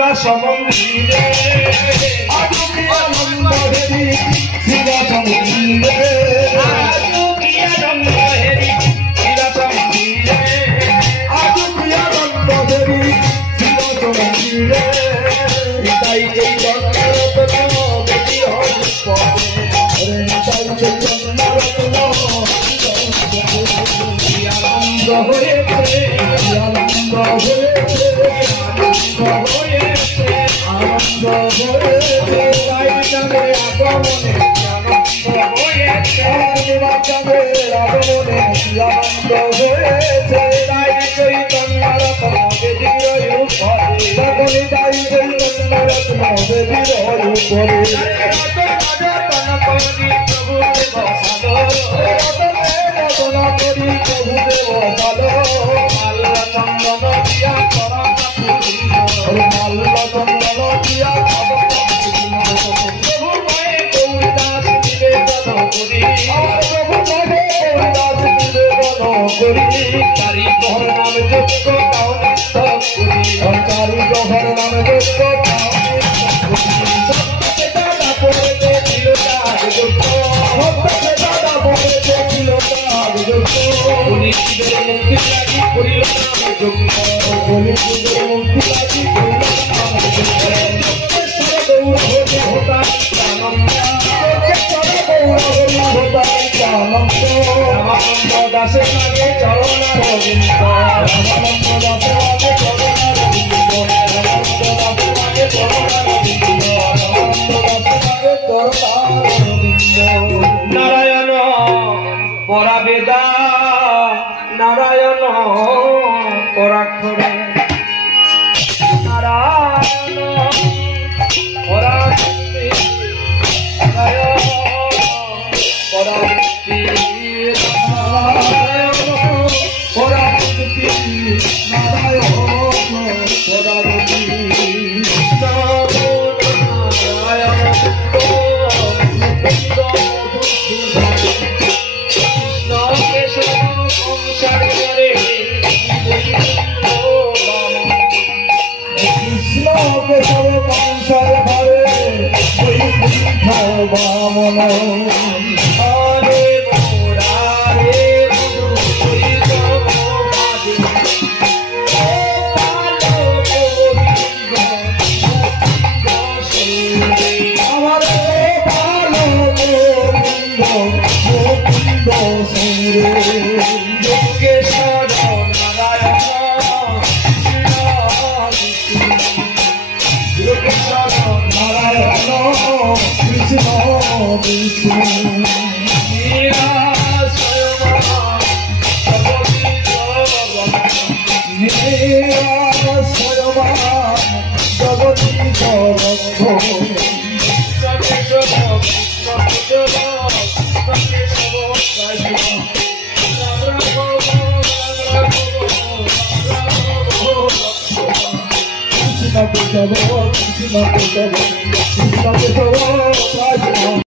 শ্রীবাস মন্দিরে আজু কি আনন্দ হেরি শ্রীবাস মন্দিরে আজু কি আনন্দ হেরি শ্রীবাস মন্দিরে আজু কি আনন্দ হেরি শ্রীবাস মন্দিরে তাই এই রত্ন বেটি হল পরে তাই চৈতন্য আনন্দ হয়েছে আনন্দ হয়েছে আনন্দ হয়েছে তাই নামে আগমনে আনন্দ হয়েছে আগমনে আনন্দ হয়েছে তাই চৈতন্য রত্ন বেটির উপরে তখনই তাই চৈতন্য রত্ন দেবীর উপরে রচনা করি প্রভুদেব ভালো মাল্লা চন্দন দিয়া কারিগর নামে যোগ্য তাও নিত্য করি কারিগর নামে যোগ্য দাদা পড়ে ছিল তার যোগ্য দাদা বলে দেখিল তার যোগ্য উনি শিবের মুক্তি লাগি করিল নাম যোগ্য বলি পুজোর মুক্তি লাগি রামানন্দ দাসের নাগে চরণ রবীন্দ্র রামানন্দ দাসের আগে চরণ রবীন্দ্র রামানন্দ দাসের আগে চরণ রবীন্দ্র রামানন্দ দাসের আগে চরণ রবীন্দ্র নারায়ণ পরাবেদা নারায়ণ পরাক্ষরে নারায়ণ পরাশক্তি নারায়ণ পরাশক্তি নারায়ণ পরাশক্তি নারায়ণ পরাশক্তি কৃষ্ণ কেশব কংসার ঘরে বৈকুণ্ঠ বামন হরে মুরারে আমার ভালো গোবিন্দ গোবিন্দ সুরে যোগেশ্বর নারায়ণ যোগেশ্বর নারায়ণ কৃষ্ণ বিষ্ণু নিরাশয়মান জগতী জগৎ কৃষ্ণ কেশব কৃষ্ণ কেশব কৃষ্ণ কেশব